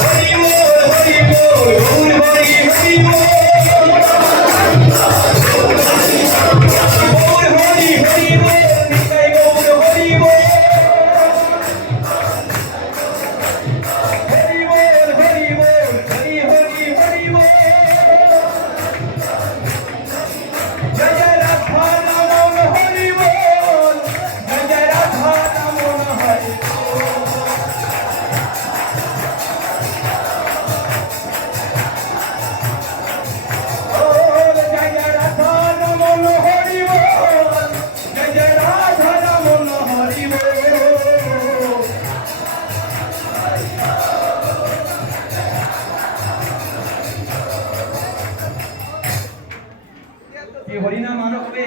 হরি এই হরিনাম আরও হবে।